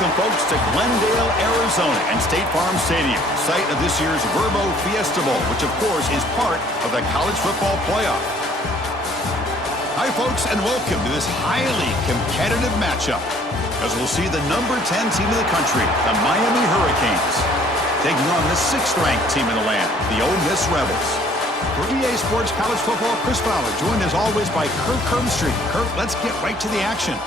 Welcome, folks, to Glendale, Arizona and State Farm Stadium, site of this year's Verbo Fiesta Bowl, which, of course, is part of the college football playoff. Hi, folks, and welcome to this highly competitive matchup, as we'll see the number 10 team in the country, the Miami Hurricanes, taking on the 6th-ranked team in the land, the Ole Miss Rebels. For EA Sports College Football, Chris Fowler, joined as always by Kirk Herbstreit. Kirk, let's get right to the action.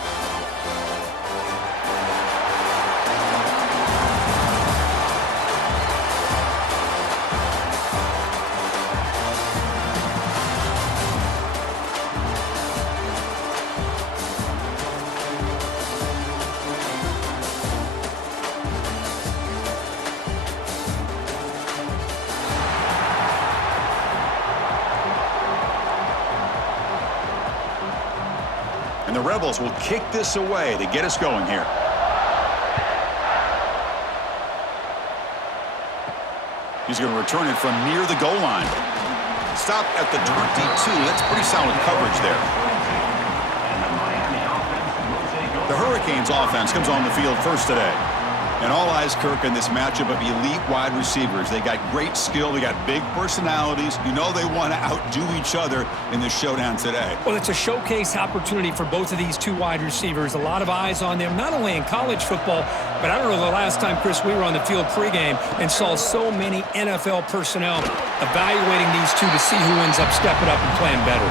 And the Rebels will kick this away to get us going here. He's going to return it from near the goal line. Stop at the 22. That's pretty solid coverage there. The Hurricanes offense comes on the field first today. And all eyes, Kirk, in this matchup of elite wide receivers. They got great skill. They got big personalities. You know they want to outdo each other in this showdown today. Well, it's a showcase opportunity for both of these two wide receivers. A lot of eyes on them, not only in college football, but I don't know the last time, Chris, we were on the field pregame and saw so many NFL personnel evaluating these two to see who ends up stepping up and playing better.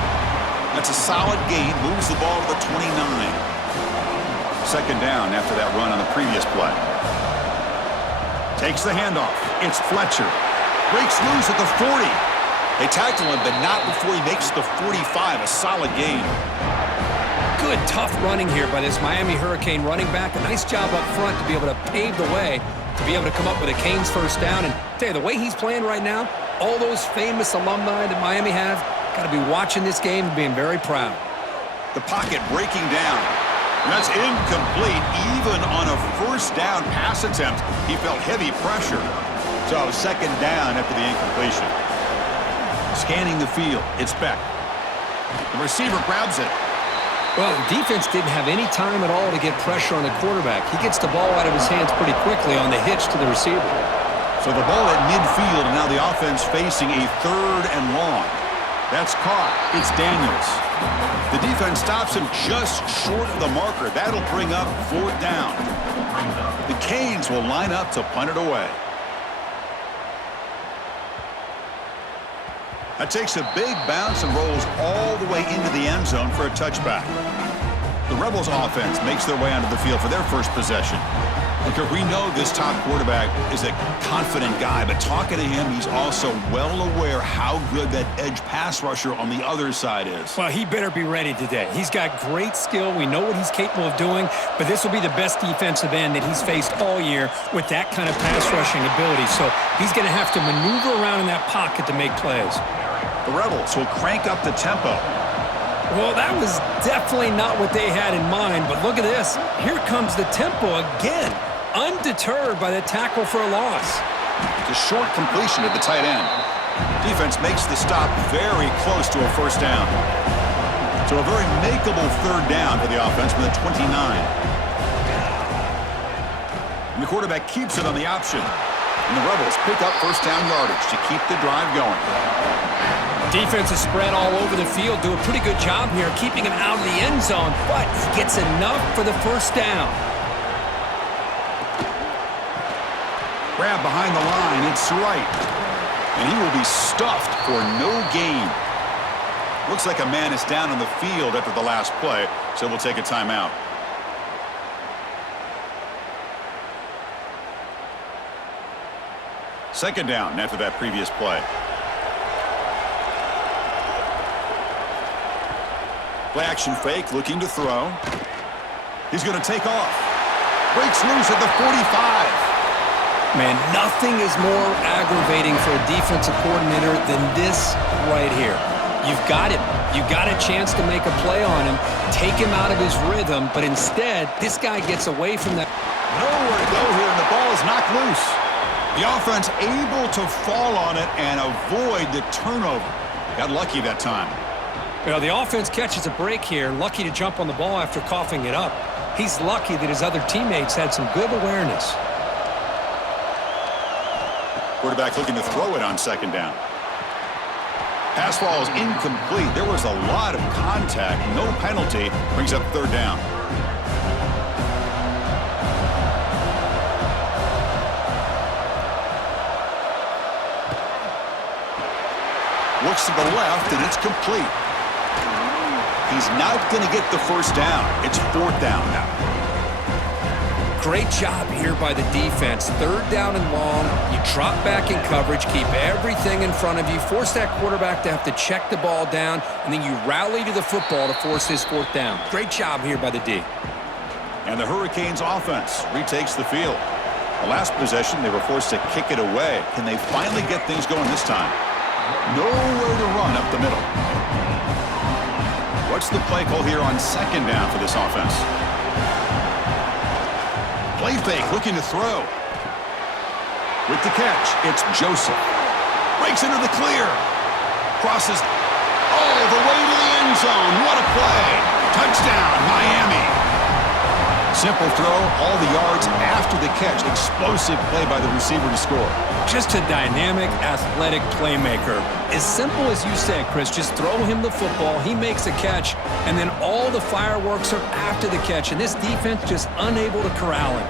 That's a solid gain. Moves the ball to the 29. Second down after that run on the previous play. Takes the handoff. It's Fletcher. Breaks loose at the 40. They tackle him, but not before he makes the 45. A solid gain. Good, tough running here by this Miami Hurricane running back. A nice job up front to be able to pave the way, to be able to come up with a Canes first down. And tell you, the way he's playing right now, all those famous alumni that Miami have, got to be watching this game and being very proud. The pocket breaking down. That's incomplete. Even on a first down pass attempt, he felt heavy pressure. So second down after the incompletion. Scanning the field, it's Beck. The receiver grabs it. Well, the defense didn't have any time at all to get pressure on the quarterback. He gets the ball out of his hands pretty quickly on the hitch to the receiver. So the ball at midfield, and now the offense facing a 3rd and long. That's caught. It's Daniels. The defense stops him just short of the marker. That'll bring up 4th down. The Canes will line up to punt it away. That takes a big bounce and rolls all the way into the end zone for a touchback. The Rebels offense makes their way onto the field for their first possession. Because we know this top quarterback is a confident guy, but talking to him, he's also well aware how good that edge pass rusher on the other side is. Well, he better be ready today. He's got great skill. We know what he's capable of doing, but this will be the best defensive end that he's faced all year with that kind of pass rushing ability. So he's going to have to maneuver around in that pocket to make plays. The Rebels will crank up the tempo. Well, that was definitely not what they had in mind, but look at this. Here comes the tempo again. Undeterred by the tackle for a loss. It's a short completion at the tight end. Defense makes the stop very close to a first down. So a very makeable 3rd down for the offense from the 29. And the quarterback keeps it on the option. And the Rebels pick up first down yardage to keep the drive going. Defense is spread all over the field. Do a pretty good job here keeping him out of the end zone, but he gets enough for the first down. Grab behind the line, it's right. And he will be stuffed for no gain. Looks like a man is down on the field after the last play, so we'll take a timeout. Second down after that previous play. Play action fake, looking to throw. He's going to take off. Breaks loose at the 45. Man, nothing is more aggravating for a defensive coordinator than this right here. You've got him. You've got a chance to make a play on him, take him out of his rhythm, but instead, this guy gets away from that. Nowhere to go here, and the ball is knocked loose. The offense able to fall on it and avoid the turnover. Got lucky that time. You know, the offense catches a break here, lucky to jump on the ball after coughing it up. He's lucky that his other teammates had some good awareness. Quarterback looking to throw it on second down. Pass ball is incomplete. There was a lot of contact. No penalty. Brings up third down. Looks to the left, and it's complete. He's not going to get the first down. It's fourth down now. Great job here by the defense. Third down and long. You drop back in coverage, keep everything in front of you, force that quarterback to have to check the ball down, and then you rally to the football to force this fourth down. Great job here by the D. And the Hurricanes offense retakes the field. The last possession, they were forced to kick it away. Can they finally get things going this time? Nowhere to run up the middle. What's the play call here on second down for this offense? Play fake, looking to throw. With the catch, it's Joseph. Breaks into the clear. Crosses all the way to the end zone. What a play. Touchdown, Miami. Simple throw, all the yards after the catch. Explosive play by the receiver to score. Just a dynamic, athletic playmaker. As simple as you said, Chris, just throw him the football, he makes a catch, and then all the fireworks are after the catch, and this defense just unable to corral him.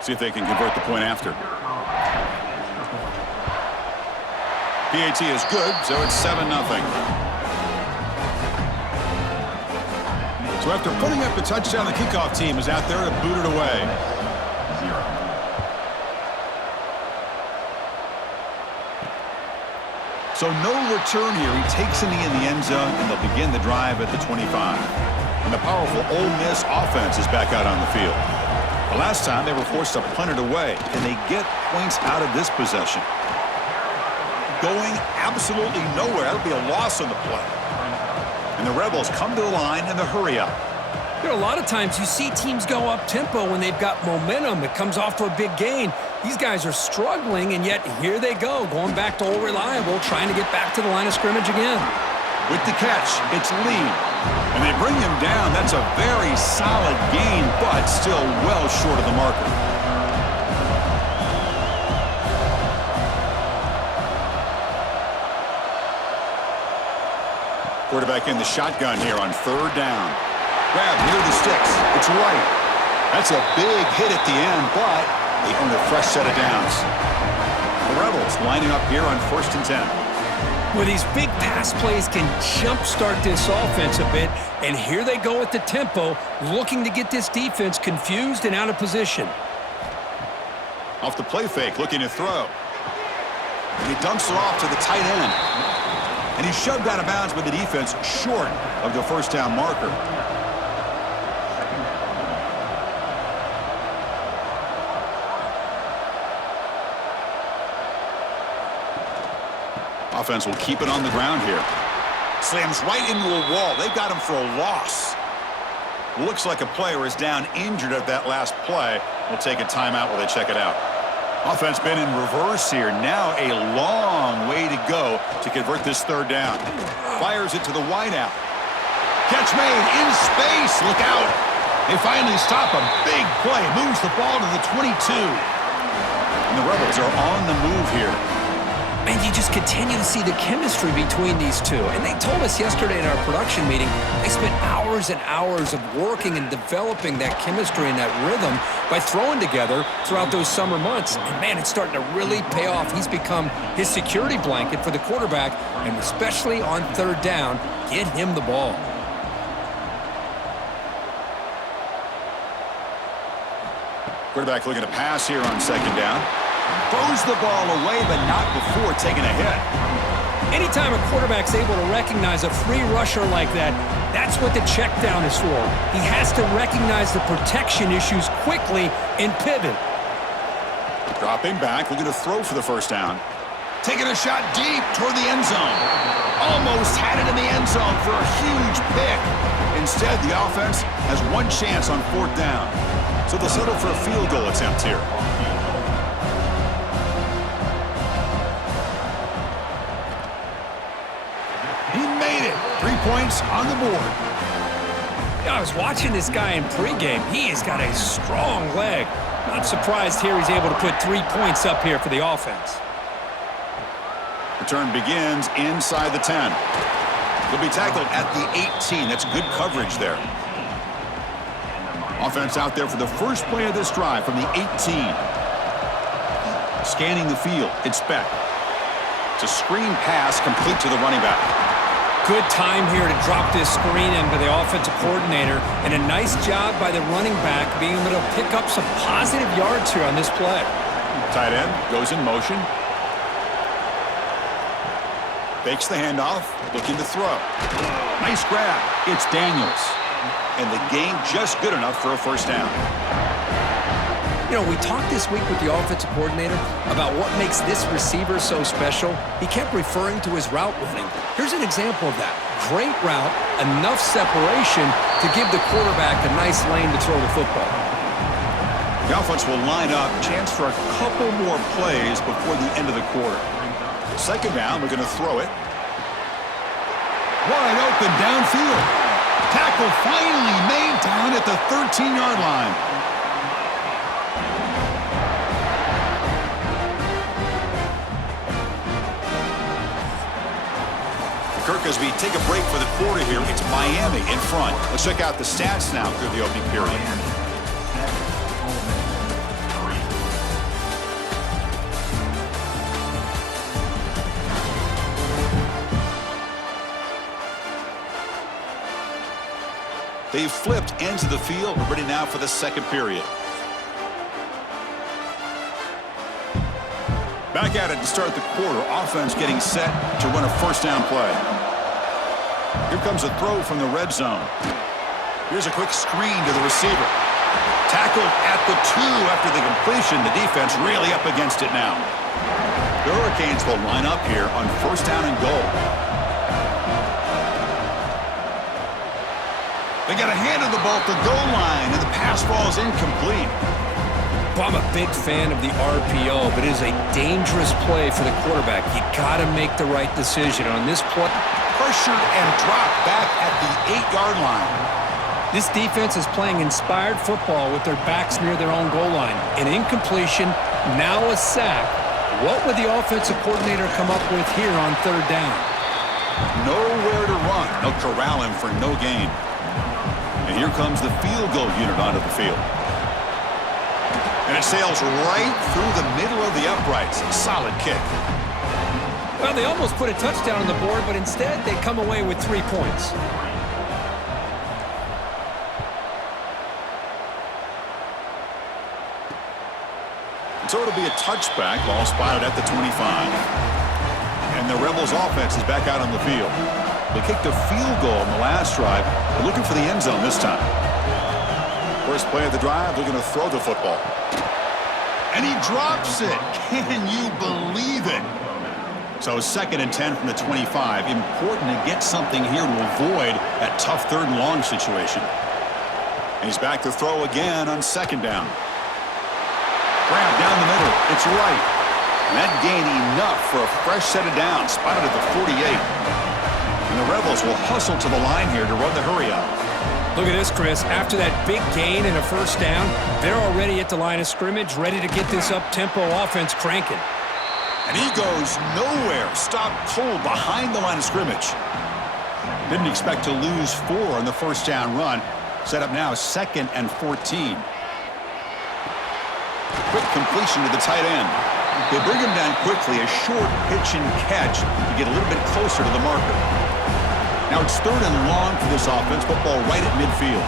See if they can convert the point after. PAT is good, so it's 7-0. So after putting up the touchdown, the kickoff team is out there to boot it away. So no return here. He takes it in the end zone, and they'll begin the drive at the 25. And the powerful Ole Miss offense is back out on the field. The last time they were forced to punt it away. Can they get points out of this possession? Going absolutely nowhere. That'll be a loss on the play. And the Rebels come to the line in the hurry up. You know, a lot of times you see teams go up-tempo when they've got momentum. It comes off for a big gain. These guys are struggling, and yet here they go, going back to Old Reliable, trying to get back to the line of scrimmage again. With the catch, it's Lee. And they bring him down. That's a very solid gain, but still well short of the marker. Quarterback in the shotgun here on third down. Grab near the sticks. It's right. That's a big hit at the end, but they earn a fresh set of downs. The Rebels lining up here on 1st and 10. Well, these big pass plays can jumpstart this offense a bit, and here they go at the tempo, looking to get this defense confused and out of position. Off the play fake, looking to throw. And he dumps it off to the tight end. And he's shoved out of bounds by the defense short of the first down marker. Offense will keep it on the ground here. Slams right into a wall. They've got him for a loss. Looks like a player is down injured at that last play. We'll take a timeout while they check it out. Offense been in reverse here. Now a long way to go to convert this third down. Fires it to the wideout. Catch made in space. Look out. They finally stop him. Big play. Moves the ball to the 22. And the Rebels are on the move here. And you just continue to see the chemistry between these two. And they told us yesterday in our production meeting, they spent hours and hours of working and developing that chemistry and that rhythm by throwing together throughout those summer months. And man, it's starting to really pay off. He's become his security blanket for the quarterback, and especially on third down, get him the ball. Quarterback looking to pass here on second down. Throws the ball away, but not before taking a hit. Anytime a quarterback's able to recognize a free rusher like that, that's what the check down is for. He has to recognize the protection issues quickly and pivot. Dropping back, looking to throw for the first down. Taking a shot deep toward the end zone. Almost had it in the end zone for a huge pick. Instead, the offense has one chance on fourth down. So they'll settle for a field goal attempt here. made it. 3 points on the board. I was watching this guy in pregame. He has got a strong leg. Not surprised here he's able to put 3 points up here for the offense. Return begins inside the 10. He'll be tackled at the 18. That's good coverage there. Offense out there for the first play of this drive from the 18. Scanning the field, it's Beck. It's a screen pass complete to the running back. Good time here to drop this screen in by the offensive coordinator, and a nice job by the running back being able to pick up some positive yards here on this play. Tight end goes in motion. Fakes the handoff, looking to throw. Nice grab. It's Daniels. And the game just good enough for a first down. You know, we talked this week with the offensive coordinator about what makes this receiver so special. He kept referring to his route running. Here's an example of that. Great route, enough separation to give the quarterback a nice lane to throw the football. The offense will line up, chance for a couple more plays before the end of the quarter. Second down, we're going to throw it. Wide open downfield. Tackle finally made down at the 13-yard line. Kirkosby take a break for the quarter here. It's Miami in front. Let's check out the stats now through the opening period. They've flipped ends of the field. We're ready now for the second period. Back at it to start the quarter. Offense getting set to run a first down play. Here comes a throw from the red zone. Here's a quick screen to the receiver. Tackled at the 2 after the completion. The defense really up against it now. The Hurricanes will line up here on first down and goal. They got a hand on the ball at the goal line, and the pass ball is incomplete. Well, I'm a big fan of the RPO, but it is a dangerous play for the quarterback. You got to make the right decision on this play. Pressured and dropped back at the 8-yard line. This defense is playing inspired football with their backs near their own goal line. An incompletion, now a sack. What would the offensive coordinator come up with here on third down? Nowhere to run. They'll corral him for no gain. And here comes the field goal unit onto the field. And it sails right through the middle of the uprights. Solid kick. Well, they almost put a touchdown on the board, but instead they come away with 3 points. So it'll be a touchback. Ball spotted at the 25. And the Rebels offense is back out on the field. They kicked a field goal in the last drive. They're looking for the end zone this time. First play of the drive, they're going to throw the football. And he drops it. Can you believe it? So 2nd and 10 from the 25. Important to get something here to avoid that tough third and long situation. And he's back to throw again on second down. Grab down the middle. It's right. And that gained enough for a fresh set of downs. Spotted at the 48. And the Rebels will hustle to the line here to run the hurry up. Look at this, Chris. After that big gain and a first down, they're already at the line of scrimmage, ready to get this up-tempo offense cranking. And he goes nowhere. Stopped cold behind the line of scrimmage. Didn't expect to lose 4 on the first down run. Set up now 2nd and 14. Quick completion to the tight end. They bring him down quickly, a short pitch and catch to get a little bit closer to the marker. Now it's 3rd and long for this offense. Football right at midfield.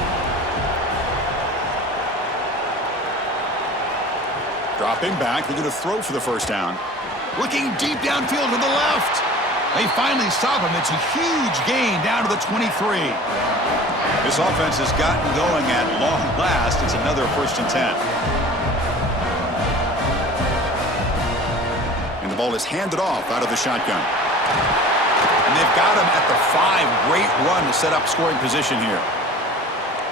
Dropping back. They're going to throw for the first down. Looking deep downfield to the left. They finally stop him. It's a huge gain down to the 23. This offense has gotten going at long last. It's another 1st and 10. And the ball is handed off out of the shotgun. And they've got him at the 5. Great run to set up scoring position here.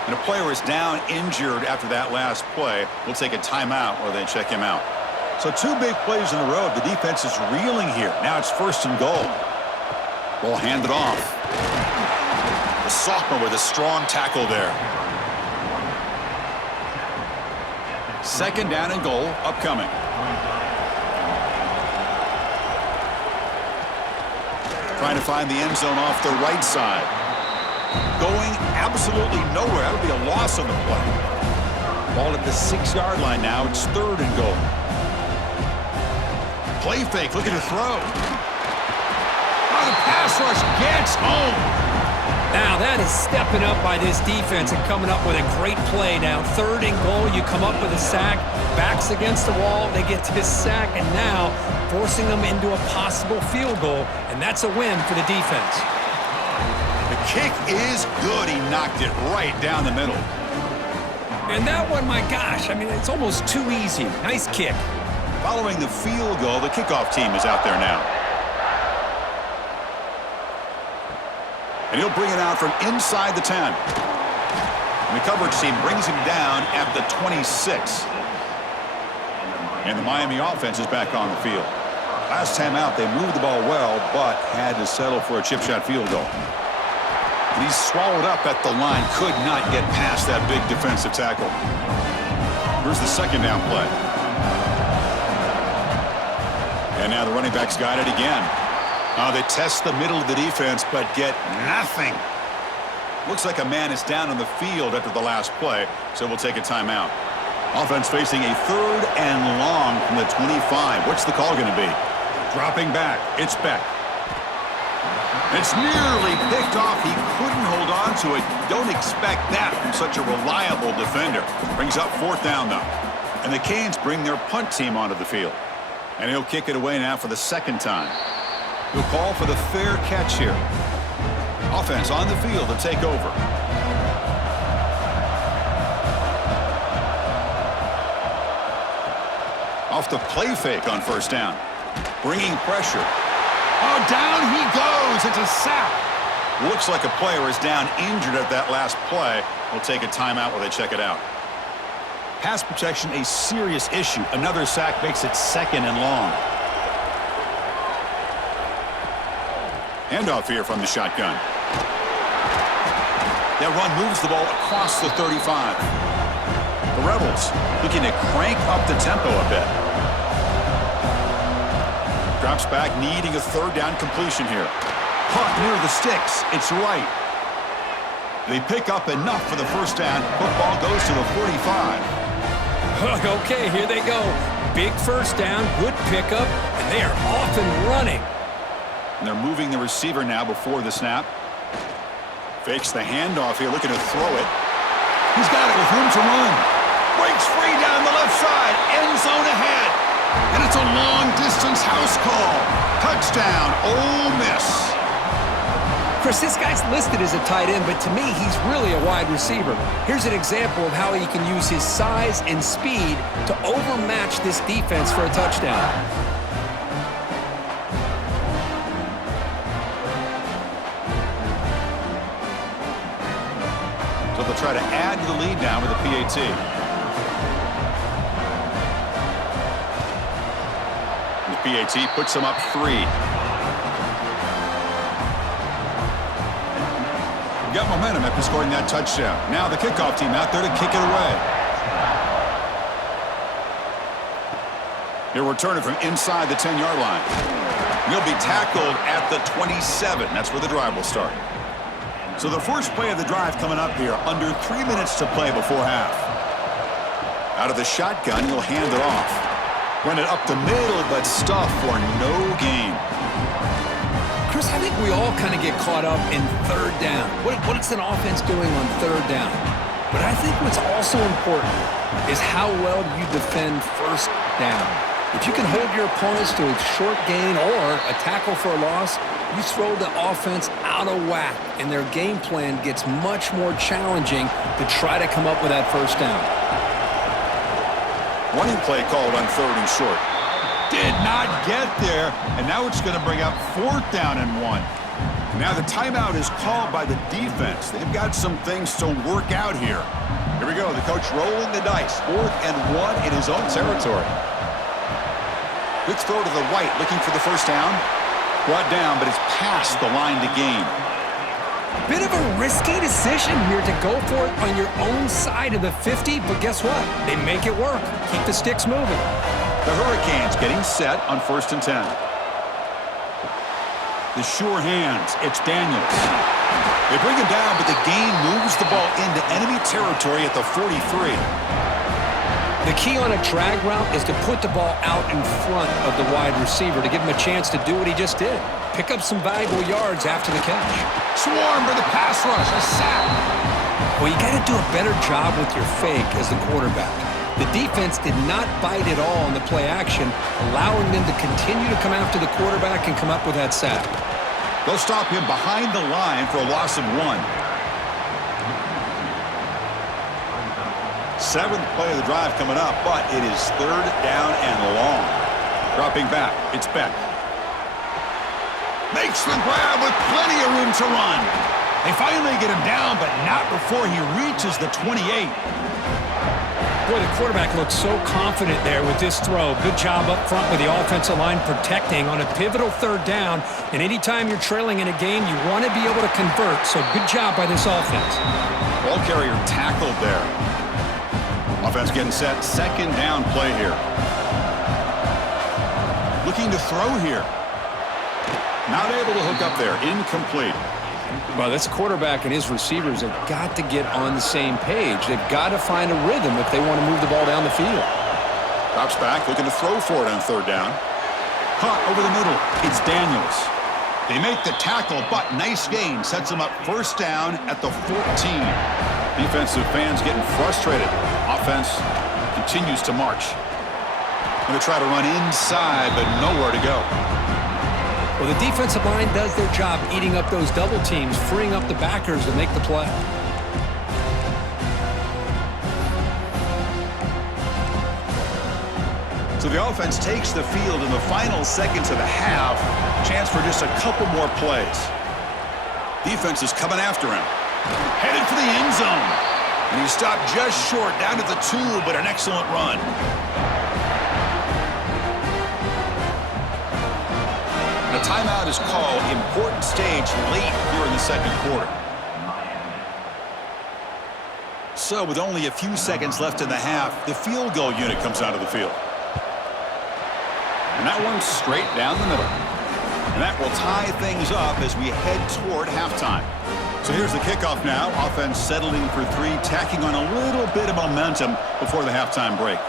And a player is down injured after that last play. We'll take a timeout while they check him out. So 2 big plays in a row. The defense is reeling here. Now it's 1st and goal. Ball handed off. The sophomore with a strong tackle there. Second down and goal upcoming. Trying to find the end zone off the right side. Going absolutely nowhere. That would be a loss on the play. Ball at the 6-yard line now. It's third and goal. Play fake. Look at the throw. Oh, the pass rush gets home. Now that is stepping up by this defense and coming up with a great play. Now third and goal, you come up with a sack, backs against the wall, they get this sack, and now forcing them into a possible field goal, and that's a win for the defense. The kick is good. He knocked it right down the middle. And that one, my gosh, I mean, it's almost too easy. Nice kick. Following the field goal, the kickoff team is out there now. And he'll bring it out from inside the 10. And the coverage team brings him down at the 26. And the Miami offense is back on the field. Last time out, they moved the ball well, but had to settle for a chip shot field goal. And he's swallowed up at the line. Could not get past that big defensive tackle. Here's the second down play. And now the running back's got it again. They test the middle of the defense, but get nothing. Looks like a man is down on the field after the last play, so we'll take a timeout. Offense facing a third and long from the 25. What's the call going to be? Dropping back. It's Beck. It's nearly picked off. He couldn't hold on to it. Don't expect that from such a reliable defender. Brings up fourth down, though. And the Canes bring their punt team onto the field. And he'll kick it away now for the second time. He'll call for the fair catch here. Offense on the field to take over. Off the play fake on first down. Bringing pressure. Oh, down he goes. It's a sack. Looks like a player is down injured at that last play. We'll take a timeout while they check it out. Pass protection, a serious issue. Another sack makes it second and long. Handoff here from the shotgun. That run moves the ball across the 35. The Rebels looking to crank up the tempo a bit. Drops back, needing a third down completion here. Punt near the sticks. It's right. They pick up enough for the first down. Football goes to the 45. Okay, here they go. Big first down, good pickup, and they are off and running. And they're moving the receiver now before the snap. Fakes the handoff here, looking to throw it. He's got it with room to run. Breaks free down the left side. End zone ahead. And it's a long-distance house call. Touchdown, Ole Miss. Chris, this guy's listed as a tight end, but to me, he's really a wide receiver. Here's an example of how he can use his size and speed to overmatch this defense for a touchdown. So they'll try to add to the lead now with a PAT. The PAT puts them up 3. Got momentum after scoring that touchdown. Now the kickoff team out there to kick it away. He'll return it from inside the 10-yard line. He'll be tackled at the 27. That's where the drive will start. So the first play of the drive coming up here, under 3 minutes to play before half. Out of the shotgun, he'll hand it off. Run it up the middle, but stuff for no gain. Chris, I think we all kind of get caught up in third down. What's an offense doing on third down? But I think what's also important is how well you defend first down. If you can hold your opponents to a short gain or a tackle for a loss, you throw the offense out of whack, and their game plan gets much more challenging to try to come up with that first down. Running play called on third and short. Did not get there, and now it's going to bring up fourth down and 1. Now the timeout is called by the defense. They've got some things to work out here. Here we go, the coach rolling the dice. 4th and 1 in his own territory. Quick throw to the right, looking for the first down. brought down, but it's past the line to gain. Bit of a risky decision here to go for it on your own side of the 50, but guess what? They make it work. Keep the sticks moving. The Hurricanes getting set on 1st and 10. The sure hands, it's Daniels. They bring him down, but the gain moves the ball into enemy territory at the 43. The key on a drag route is to put the ball out in front of the wide receiver to give him a chance to do what he just did. Pick up some valuable yards after the catch. Swarm for the pass rush, a sack. Well, you got to do a better job with your fake as the quarterback. The defense did not bite at all on the play action, allowing them to continue to come after the quarterback and come up with that sack. They'll stop him behind the line for a loss of 1. 7th play of the drive coming up, but it is 3rd down and long. Dropping back, it's Beck. Makes the grab with plenty of room to run. They finally get him down, but not before he reaches the 28. Boy, the quarterback looks so confident there with this throw. Good job up front with the offensive line protecting on a pivotal 3rd down. And anytime you're trailing in a game, you want to be able to convert. So good job by this offense. Ball carrier tackled there. Offense getting set. 2nd down play here. Looking to throw here. Not able to hook up there. Incomplete. Well, this quarterback and his receivers have got to get on the same page. They've got to find a rhythm if they want to move the ball down the field. Drops back, looking to throw for it on 3rd down. Caught over the middle. It's Daniels. They make the tackle, but nice gain. Sets them up 1st down at the 14. Defensive fans getting frustrated. Offense continues to march. Going to try to run inside, but nowhere to go. Well, the defensive line does their job eating up those double teams, freeing up the backers to make the play. So the offense takes the field in the final seconds of the half. Chance for just a couple more plays. Defense is coming after him. Headed for the end zone. And he stopped just short, down to the 2, but an excellent run. A timeout is called. Important stage late here in the 2nd quarter. So with only a few seconds left in the half, the field goal unit comes out of the field. And that one's straight down the middle. And that will tie things up as we head toward halftime. So here's the kickoff now. Offense settling for 3, tacking on a little bit of momentum before the halftime break.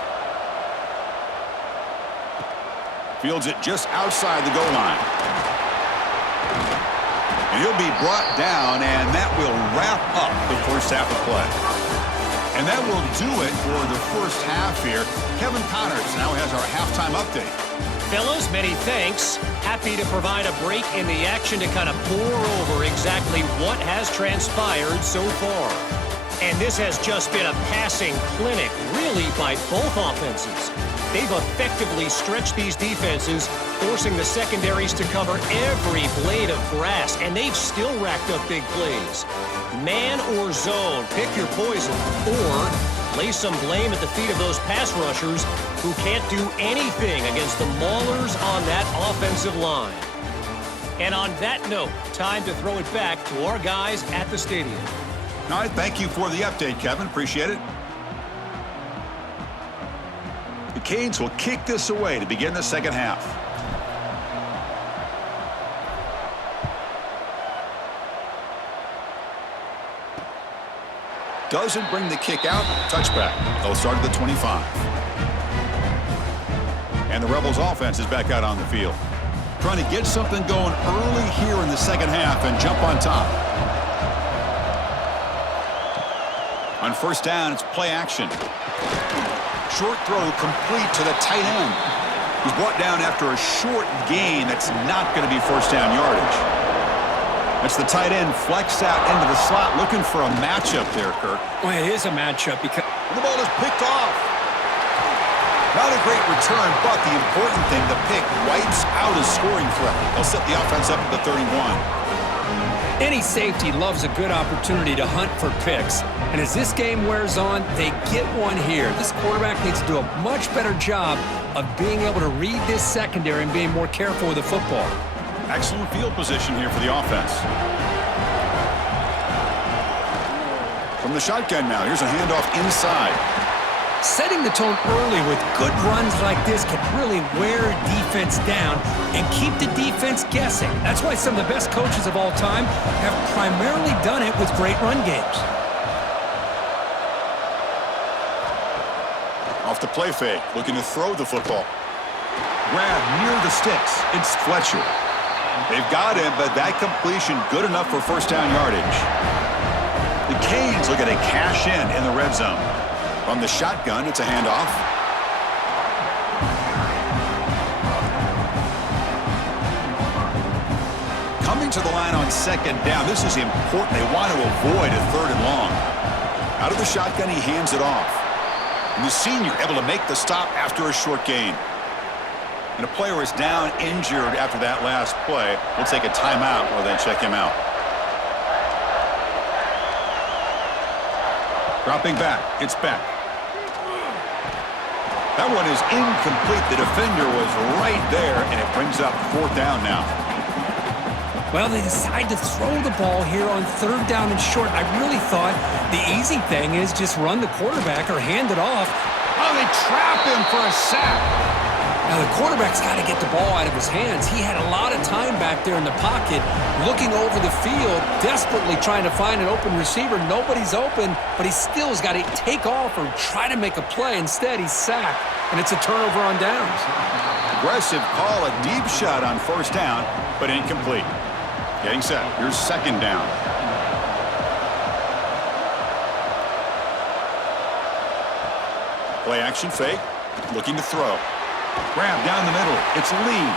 Fields it just outside the goal line. And he'll be brought down, and that will wrap up the 1st half of play. And that will do it for the 1st half here. Kevin Connors now has our halftime update. Fellas, many thanks. Happy to provide a break in the action to kind of pour over exactly what has transpired so far. And this has just been a passing clinic, really, by both offenses. They've effectively stretched these defenses, forcing the secondaries to cover every blade of grass, and they've still racked up big plays. Man or zone, pick your poison, or lay some blame at the feet of those pass rushers who can't do anything against the maulers on that offensive line. And on that note, time to throw it back to our guys at the stadium. All right, thank you for the update, Kevin. Appreciate it. The Canes will kick this away to begin the 2nd half. Doesn't bring the kick out. Touchback. They'll start at the 25. And the Rebels offense is back out on the field. Trying to get something going early here in the 2nd half and jump on top. On 1st down, it's play action. Short throw complete to the tight end. He's brought down after a short gain. That's not going to be 1st down yardage. That's the tight end flexed out into the slot, looking for a matchup there, Kirk. Well, it is a matchup because the ball is picked off. Not a great return, but the important thing, the pick wipes out a scoring threat. They'll set the offense up at the 31. any safety loves a good opportunity to hunt for picks. And as this game wears on, they get one here. This quarterback needs to do a much better job of being able to read this secondary and being more careful with the football. Excellent field position here for the offense. From the shotgun now, here's a handoff inside. Setting the tone early with good runs like this can really wear defense down and keep the defense guessing. That's why some of the best coaches of all time have primarily done it with great run games. Off the play fake, looking to throw the football. Grab near the sticks. It's Fletcher. They've got him, but that completion good enough for first down yardage. The Canes looking to cash in the red zone. From the shotgun, it's a handoff. Coming to the line on second down. This is important. They want to avoid a third and long. Out of the shotgun, he hands it off. And the senior able to make the stop after a short gain. And a player is down injured after that last play. We'll take a timeout while they check him out. Dropping back, it's Beck. That one is incomplete. The defender was right there, and it brings up fourth down now. Well, they decide to throw the ball here on third down and short. I really thought the easy thing is just run the quarterback or hand it off. Oh, they trap him for a sack. Now, the quarterback's got to get the ball out of his hands. He had a lot of time back there in the pocket, looking over the field, desperately trying to find an open receiver. Nobody's open, but he still has got to take off or try to make a play. Instead, he's sacked, and it's a turnover on downs. Aggressive call, a deep shot on first down, but incomplete. Getting set. Here's second down. Play action fake. Looking to throw. Grab down the middle. It's Lee.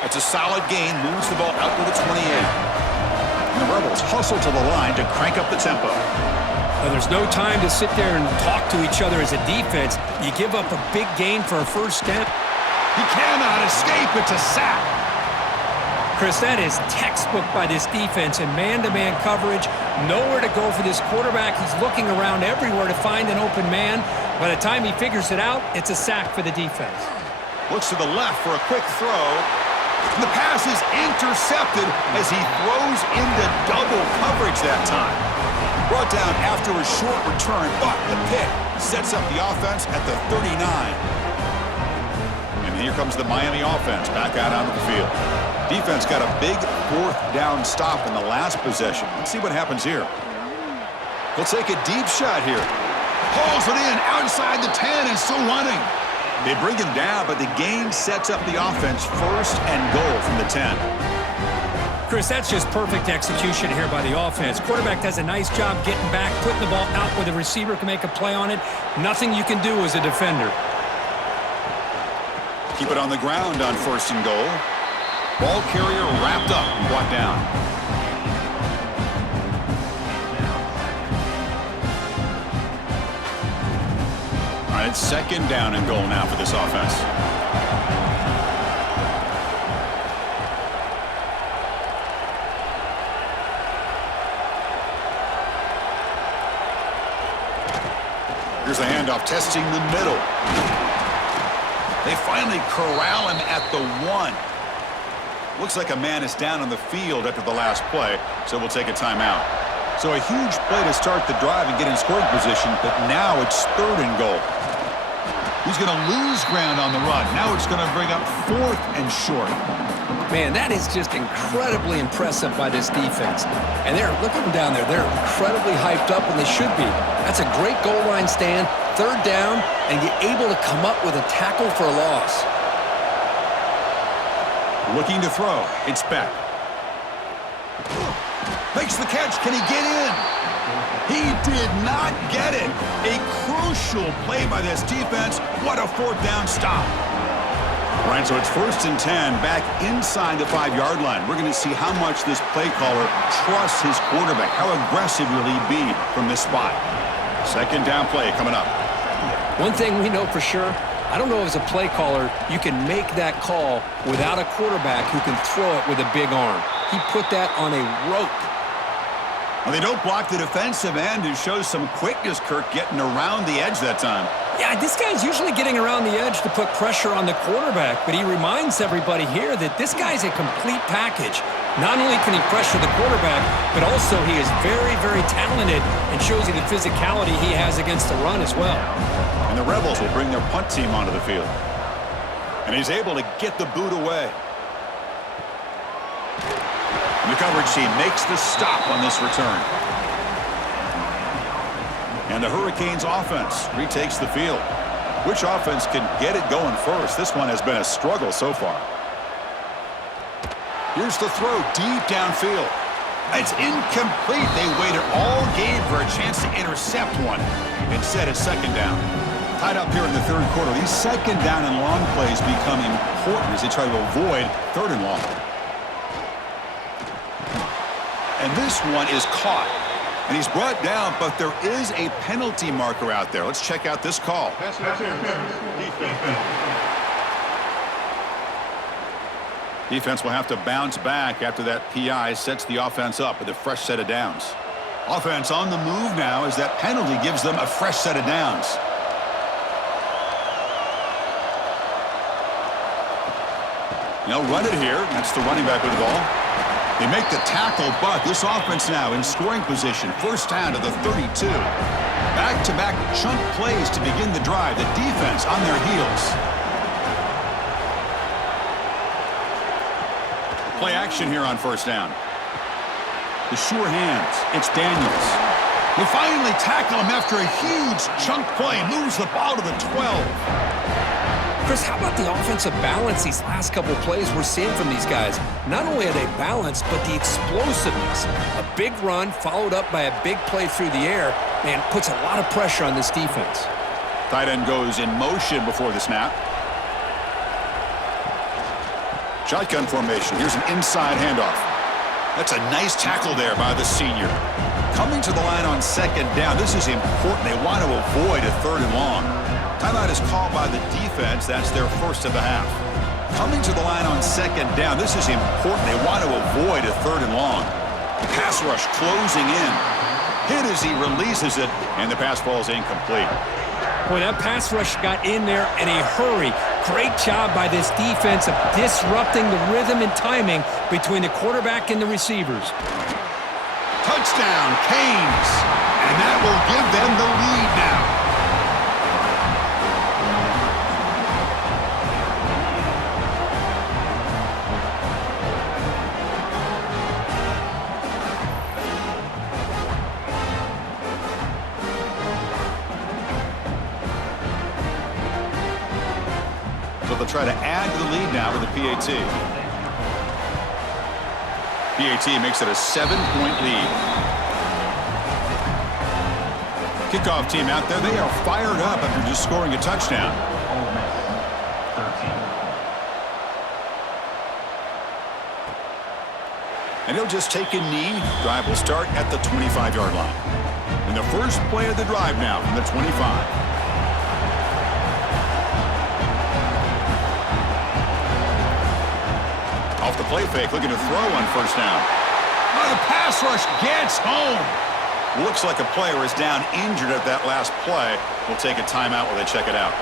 That's a solid gain. Moves the ball out to the 28. And the Rebels hustle to the line to crank up the tempo. Well, there's no time to sit there and talk to each other as a defense. You give up a big gain for a first down. He cannot escape. It's a sack. Chris, that is textbook by this defense in man-to-man coverage. Nowhere to go for this quarterback. He's looking around everywhere to find an open man. By the time he figures it out, it's a sack for the defense. Looks to the left for a quick throw. And the pass is intercepted as he throws into double coverage that time. Brought down after a short return, but the pick sets up the offense at the 39. And here comes the Miami offense back out onto the field. Defense got a big fourth down stop in the last possession. Let's see what happens here. They'll take a deep shot here. Pulls it in outside the 10 and still running. They bring him down, but the gain sets up the offense first and goal from the 10. Chris, that's just perfect execution here by the offense. Quarterback does a nice job getting back, putting the ball out where the receiver can make a play on it. Nothing you can do as a defender. Keep it on the ground on first and goal. Ball carrier wrapped up and brought down. All right, it's second down and goal now for this offense. Here's a handoff, testing the middle. They finally corral him at the 1. Looks like a man is down on the field after the last play, so we'll take a timeout. So a huge play to start the drive and get in scoring position, but now it's third and goal. He's going to lose ground on the run. Now it's going to bring up fourth and short. Man, that is just incredibly impressive by this defense. And look at them down there. They're incredibly hyped up, and they should be. That's a great goal line stand, third down, and you're able to come up with a tackle for a loss. Looking to throw. It's Beck. Makes the catch. Can he get in? He did not get it. A crucial play by this defense. What a fourth down stop. All right, so it's first and 10 back inside the 5-yard line. We're going to see how much this play caller trusts his quarterback. How aggressive will he be from this spot? Second down play coming up. One thing we know for sure, I don't know as a play caller, you can make that call without a quarterback who can throw it with a big arm. He put that on a rope. Well, they don't block the defensive end, who shows some quickness, Kirk, getting around the edge that time. Yeah, this guy's usually getting around the edge to put pressure on the quarterback, but he reminds everybody here that this guy's a complete package. Not only can he pressure the quarterback, but also he is very, very talented and shows you the physicality he has against the run as well. And the Rebels will bring their punt team onto the field. And he's able to get the boot away. And the coverage team makes the stop on this return. And the Hurricanes offense retakes the field. Which offense can get it going first? This one has been a struggle so far. Here's the throw deep downfield. It's incomplete. They waited all game for a chance to intercept one. Instead, it's second down. Tied up here in the third quarter. These second down and long plays become important as they try to avoid third and long. And this one is caught. And he's brought down, but there is a penalty marker out there. Let's check out this call. Defense will have to bounce back after that PI sets the offense up with a fresh set of downs. Offense on the move now as that penalty gives them a fresh set of downs. They'll run it here. That's the running back with the ball. They make the tackle, but this offense now in scoring position. First down to the 32. Back-to-back chunk plays to begin the drive. The defense on their heels. Play action here on first down. The sure hands. It's Daniels. They finally tackle him after a huge chunk play. Moves the ball to the 12. Chris, how about the offensive balance these last couple of plays we're seeing from these guys? Not only are they balanced, but the explosiveness. A big run followed up by a big play through the air, man, puts a lot of pressure on this defense. Tight end goes in motion before the snap. Shotgun formation. Here's an inside handoff. That's a nice tackle there by the senior. Coming to the line on second down. This is important. They want to avoid a third and long. Timeout is called by the defense. That's their first of the half. Coming to the line on second down. This is important. They want to avoid a third and long. Pass rush closing in. Hit as he releases it, and the pass falls incomplete. Boy, that pass rush got in there in a hurry. Great job by this defense of disrupting the rhythm and timing between the quarterback and the receivers. Touchdown, Canes. And that will give them the lead now. They'll try to add to the lead now with the PAT. PAT makes it a 7-point lead. Kickoff team out there, they are fired up after just scoring a touchdown. And he'll just take a knee. Drive will start at the 25-yard line. And the first play of the drive now from the 25. Off the play fake, looking to throw on first down. Oh, the pass rush gets home. Looks like a player is down injured at that last play. We'll take a timeout while they check it out.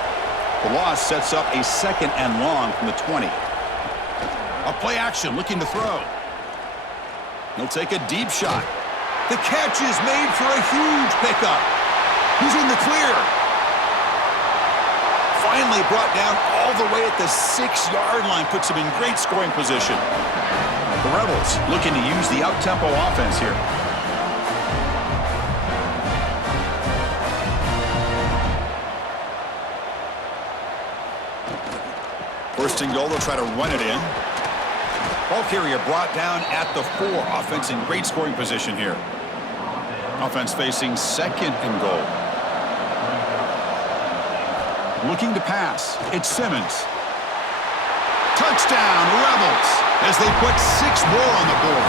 The loss sets up a second and long from the 20. A play action, looking to throw. He'll take a deep shot. The catch is made for a huge pickup. He's in the clear. Finally brought down all the way at the 6-yard line, puts him in great scoring position. The Rebels looking to use the up-tempo offense here. First and goal, they'll try to run it in. Ball carrier brought down at the 4. Offense in great scoring position here. Offense facing second and goal. Looking to pass. It's Simmons. Touchdown, Rebels, as they put 6 more on the board.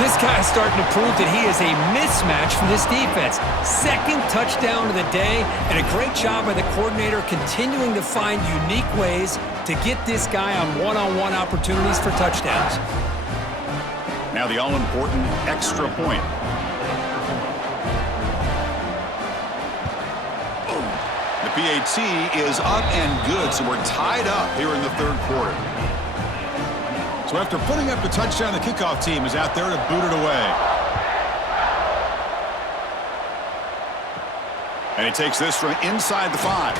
This guy's starting to prove that he is a mismatch for this defense. Second touchdown of the day, and a great job by the coordinator continuing to find unique ways to get this guy on one-on-one opportunities for touchdowns. Now the all-important extra point. PAT is up and good, so we're tied up here in the third quarter. So after putting up the touchdown, the kickoff team is out there to boot it away. And he takes this from inside the 5.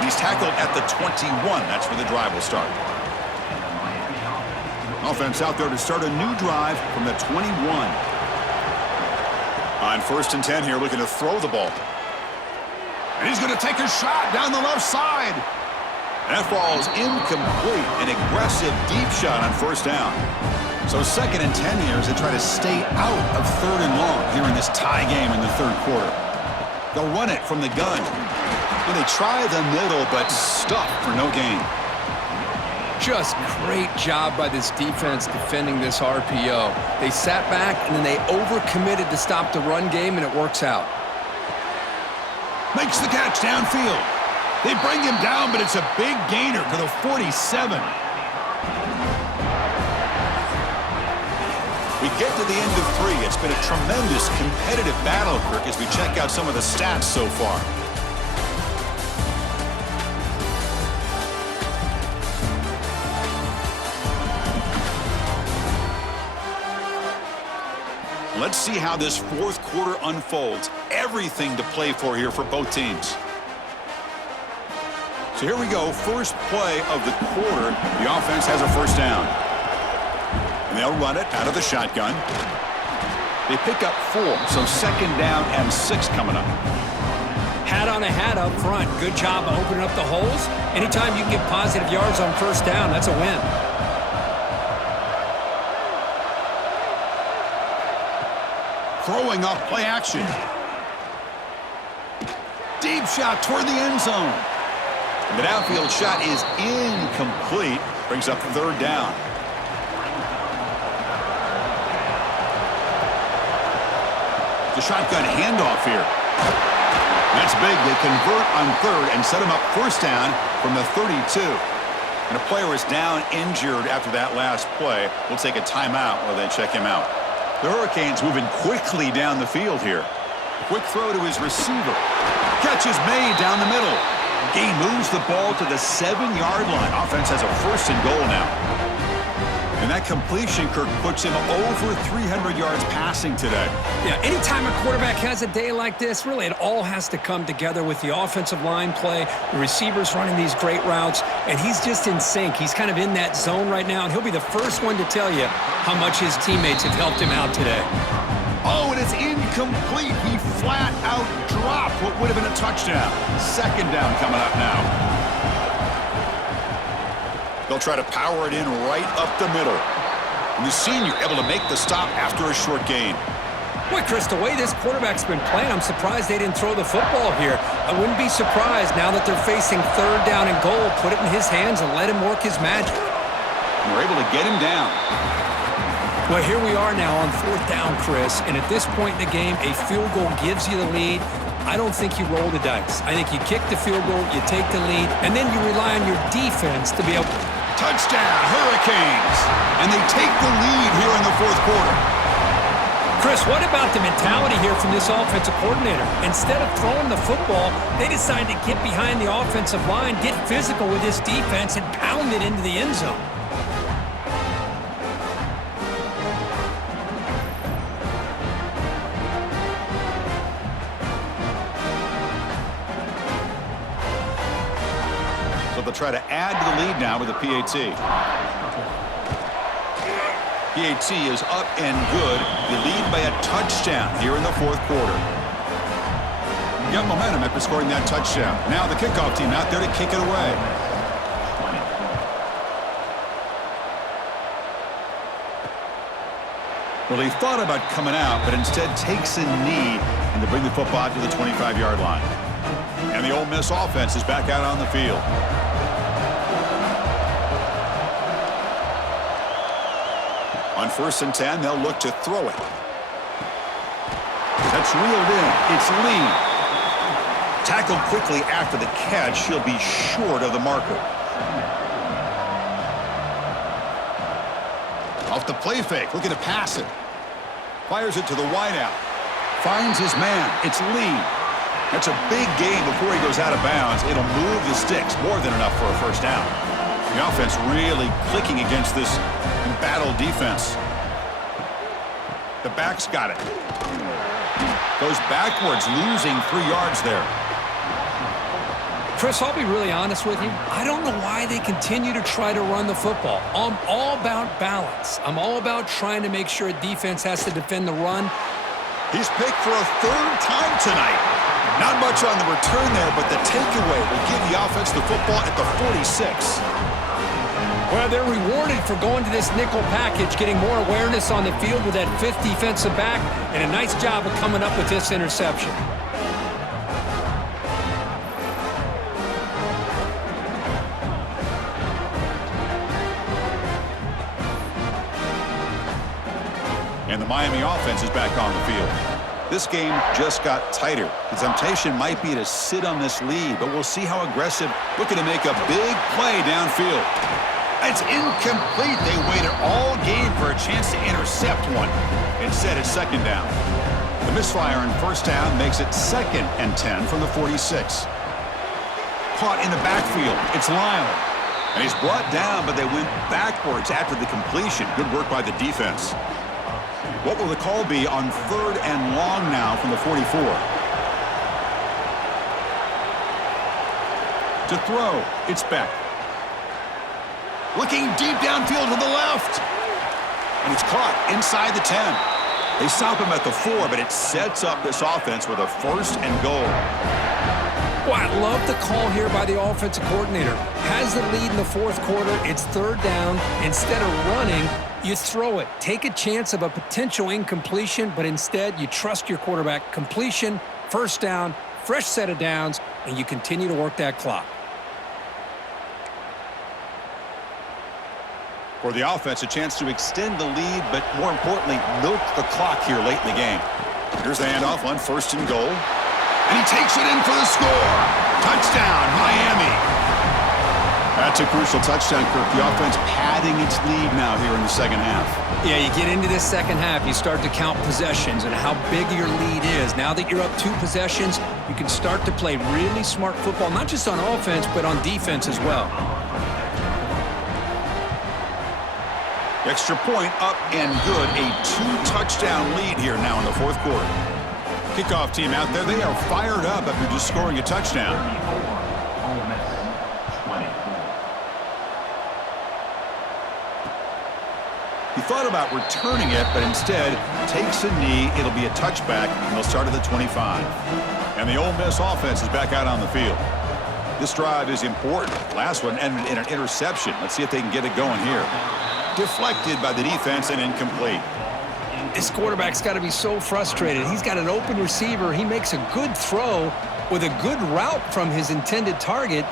He's tackled at the 21. That's where the drive will start. Offense out there to start a new drive from the 21. On 1st and 10 here, looking to throw the ball. And he's going to take a shot down the left side. And that falls incomplete. An aggressive deep shot on 1st down. So 2nd and 10 here as they try to stay out of 3rd and long here in this tie game in the third quarter. They'll run it from the gun. And they try the middle, but stuff for no gain. Just great job by this defense defending this RPO. They sat back, and then they overcommitted to stop the run game, and it works out. Makes the catch downfield. They bring him down, but it's a big gainer to the 47. We get to the end of 3. It's been a tremendous competitive battle, Kirk, as we check out some of the stats so far. Let's see how this fourth quarter unfolds. Everything to play for here for both teams. So here we go. First play of the quarter. The offense has a 1st down. And they'll run it out of the shotgun. They pick up 4, so 2nd down and 6 coming up. Hat on a hat up front. Good job of opening up the holes. Anytime you can get positive yards on 1st down, that's a win. Throwing off play action. Deep shot toward the end zone. And the downfield shot is incomplete. Brings up 3rd down. The shotgun handoff here. That's big. They convert on 3rd and set him up 1st down from the 32. And a player is down injured after that last play. We'll take a timeout while they check him out. The Hurricanes moving quickly down the field here. Quick throw to his receiver. Catch is made down the middle. He moves the ball to the 7-yard line. Offense has a 1st and goal now. And that completion, Kirk, puts him over 300 yards passing today. Yeah, anytime a quarterback has a day like this, really it all has to come together with the offensive line play, the receivers running these great routes, and he's just in sync. He's kind of in that zone right now, and he'll be the first one to tell you how much his teammates have helped him out today. Oh, and it's incomplete. He flat out dropped what would have been a touchdown. 2nd down coming up now. They'll try to power it in right up the middle. And the senior able to make the stop after a short gain. Boy, Chris, the way this quarterback's been playing, I'm surprised they didn't throw the football here. I wouldn't be surprised now that they're facing 3rd down and goal. Put it in his hands and let him work his magic. And we're able to get him down. Well, here we are now on 4th down, Chris. And at this point in the game, a field goal gives you the lead. I don't think you roll the dice. I think you kick the field goal, you take the lead, and then you rely on your defense to be able to... Touchdown, Hurricanes! And they take the lead here in the 4th quarter. Chris, what about the mentality here from this offensive coordinator? Instead of throwing the football, they decide to get behind the offensive line, get physical with this defense, and pound it into the end zone. They'll try to add to the lead now with the PAT. PAT is up and good. They lead by a touchdown here in the 4th quarter. Got momentum after scoring that touchdown. Now the kickoff team out there to kick it away. Well, he thought about coming out, but instead takes a knee and to bring the football out to the 25-yard line. And the Ole Miss offense is back out on the field. On 1st and 10, they'll look to throw it. That's reeled in. It's Lee. Tackled quickly after the catch. He'll be short of the marker. Off the play fake, looking to pass it. Fires it to the wideout. Finds his man. It's Lee. That's a big gain before he goes out of bounds. It'll move the sticks, more than enough for a first down. The offense really clicking against this embattled defense. The back's got it. Goes backwards, losing 3 yards there. Chris, I'll be really honest with you. I don't know why they continue to try to run the football. I'm all about balance. I'm all about trying to make sure a defense has to defend the run. He's picked for a 3rd time tonight. Not much on the return there, but the takeaway will give the offense the football at the 46. Well, they're rewarded for going to this nickel package, getting more awareness on the field with that 5th defensive back, and a nice job of coming up with this interception. And the Miami offense is back on the field. This game just got tighter. The temptation might be to sit on this lead, but we'll see how aggressive, looking to make a big play downfield. It's incomplete. They waited all game for a chance to intercept one. Instead, it's 2nd down. The misfire in 1st down makes it 2nd and 10 from the 46. Caught in the backfield. It's Lyle. And he's brought down, but they went backwards after the completion. Good work by the defense. What will the call be on 3rd and long now from the 44? To throw, it's Beck. Looking deep downfield to the left. And it's caught inside the 10. They stop him at the 4, but it sets up this offense with a 1st and goal. Well, I love the call here by the offensive coordinator. Has the lead in the 4th quarter. It's 3rd down. Instead of running, you throw it. Take a chance of a potential incompletion, but instead you trust your quarterback. Completion, 1st down, fresh set of downs, and you continue to work that clock. For the offense, a chance to extend the lead, but more importantly, milk the clock here late in the game. Here's the handoff on 1st and goal. And he takes it in for the score. Touchdown, Miami. That's a crucial touchdown, Kirk. The offense padding its lead now here in the 2nd half. Yeah, you get into this 2nd half, you start to count possessions and how big your lead is. Now that you're up 2 possessions, you can start to play really smart football, not just on offense, but on defense as well. Extra point up and good. A 2-touchdown lead here now in the 4th quarter. Kickoff team out there. They are fired up after just scoring a touchdown. He thought about returning it, but instead takes a knee. It'll be a touchback, and they'll start at the 25. And the Ole Miss offense is back out on the field. This drive is important. Last one ended in an interception. Let's see if they can get it going here. Deflected by the defense and incomplete. This quarterback's got to be so frustrated. He's got an open receiver. He makes a good throw with a good route from his intended target,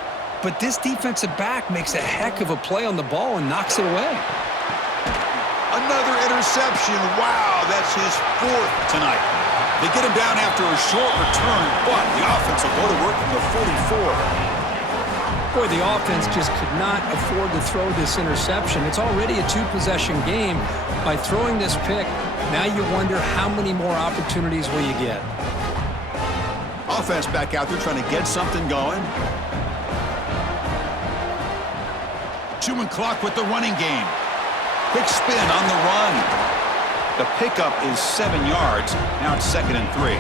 but this defensive back makes a heck of a play on the ball and knocks it away. Another interception. Wow, that's his 4th tonight. They get him down after a short return, but the offense will go to work from the 44. Boy, the offense just could not afford to throw this interception. It's already a 2-possession game. By throwing this pick, now you wonder how many more opportunities will you get. Offense back out there trying to get something going. 2-man clock with the running game. Quick spin on the run. The pickup is 7 yards. Now it's 2nd and 3.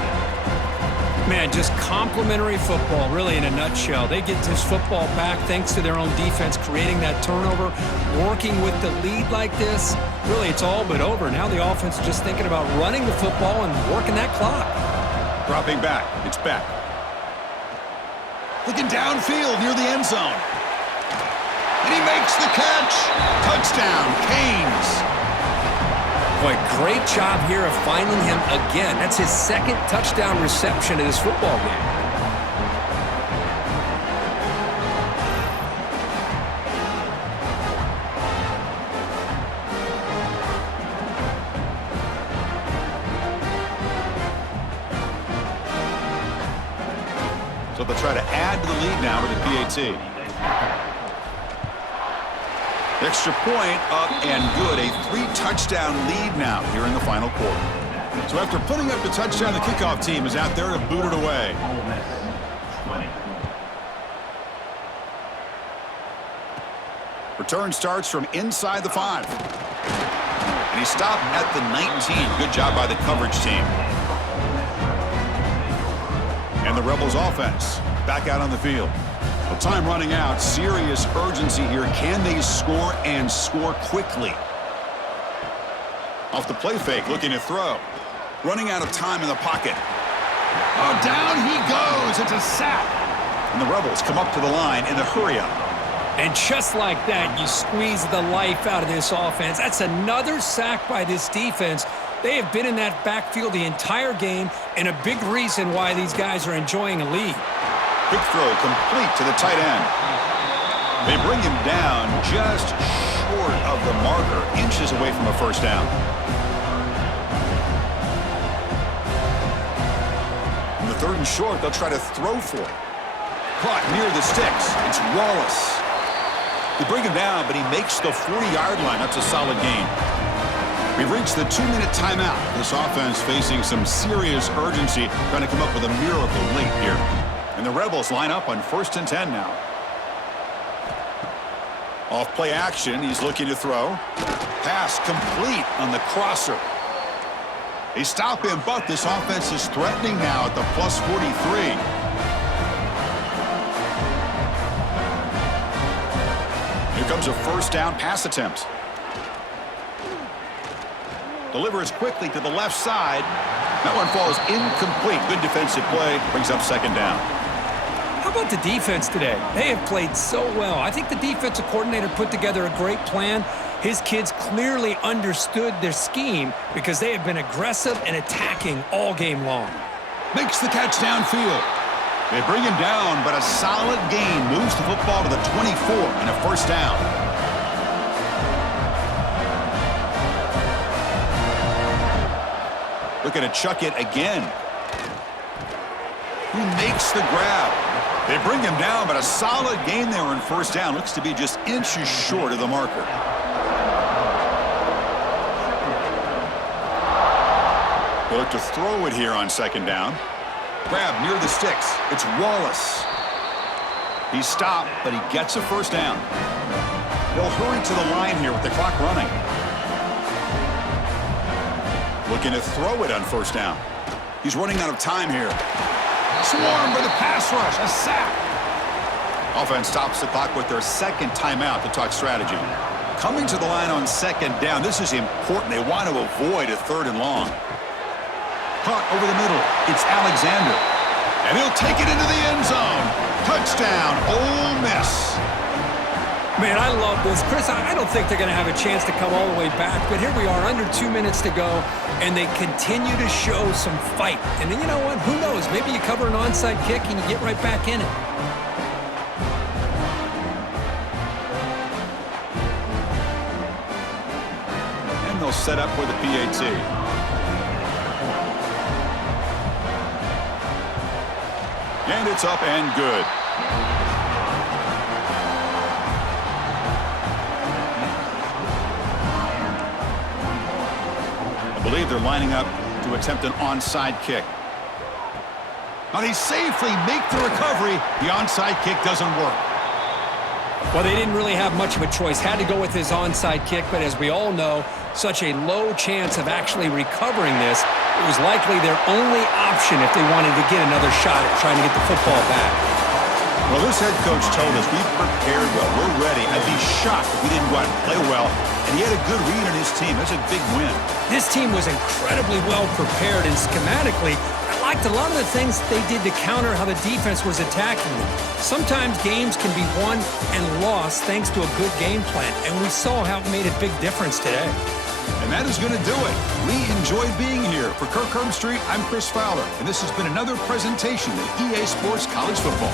Man, just complimentary football, really, in a nutshell. They get this football back thanks to their own defense, creating that turnover, working with the lead like this. Really, it's all but over. Now the offense is just thinking about running the football and working that clock. Dropping back. It's back. Looking downfield near the end zone. And he makes the catch. Touchdown, Canes. Boy, great job here of finding him again. That's his 2nd touchdown reception in this football game. So they'll try to add to the lead now with the PAT. Extra point up and good. A 3-touchdown lead now here in the final quarter. So after putting up the touchdown, the kickoff team is out there to boot it away. Return starts from inside the 5. And he stopped at the 19. Good job by the coverage team. And the Rebels offense back out on the field. Well, time running out. Serious urgency here. Can they score and score quickly? Off the play fake, looking to throw. Running out of time in the pocket. Oh, down he goes. It's a sack. And the Rebels come up to the line in the hurry-up. And just like that, you squeeze the life out of this offense. That's another sack by this defense. They have been in that backfield the entire game, and a big reason why these guys are enjoying a lead. Quick throw complete to the tight end. They bring him down just short of the marker, inches away from a first down. In the 3rd and short, they'll try to throw for it. Caught near the sticks. It's Wallace. They bring him down, but he makes the 40-yard line. That's a solid gain. We've reached the 2-minute timeout. This offense facing some serious urgency, trying to come up with a miracle late here. And the Rebels line up on 1st and 10 now. Off play action, he's looking to throw. Pass complete on the crosser. They stop him, but this offense is threatening now at the plus 43. Here comes a first down pass attempt. Delivers quickly to the left side. That one falls incomplete. Good defensive play. Brings up 2nd down. How about the defense today? They have played so well. I think the defensive coordinator put together a great plan. His kids clearly understood their scheme because they have been aggressive and attacking all game long. Makes the catch downfield. They bring him down, but a solid gain moves the football to the 24 and a first down. Looking to chuck it again. He makes the grab. They bring him down, but a solid gain there in first down. Looks to be just inches short of the marker. They look to throw it here on 2nd down. Grab near the sticks. It's Wallace. He's stopped, but he gets a first down. They'll hurry to the line here with the clock running. Looking to throw it on first down. He's running out of time here. Swarmed by the pass rush. A sack. Offense stops the clock with their 2nd timeout to talk strategy. Coming to the line on 2nd down. This is important. They want to avoid a 3rd and long. Caught over the middle. It's Alexander. And he'll take it into the end zone. Touchdown, Ole Miss. Man, I love this. Chris, I don't think they're going to have a chance to come all the way back, but here we are, under 2 minutes to go, and they continue to show some fight. And then you know what? Who knows? Maybe you cover an onside kick and you get right back in it. And they'll set up for the PAT. And it's up and good. I believe they're lining up to attempt an onside kick. Now they safely make the recovery. The onside kick doesn't work. Well, they didn't really have much of a choice. Had to go with his onside kick, but as we all know, such a low chance of actually recovering this. It was likely their only option if they wanted to get another shot at trying to get the football back. Well, this head coach told us we've prepared well. We're ready. I'd be shocked if we didn't go out and play well. And he had a good read on his team. That's a big win. This team was incredibly well prepared, and schematically, I liked a lot of the things they did to counter how the defense was attacking them. Sometimes games can be won and lost thanks to a good game plan, and we saw how it made a big difference today. And that is going to do it. We enjoyed being here. For Kirk Street, I'm Chris Fowler, and this has been another presentation of EA Sports College Football.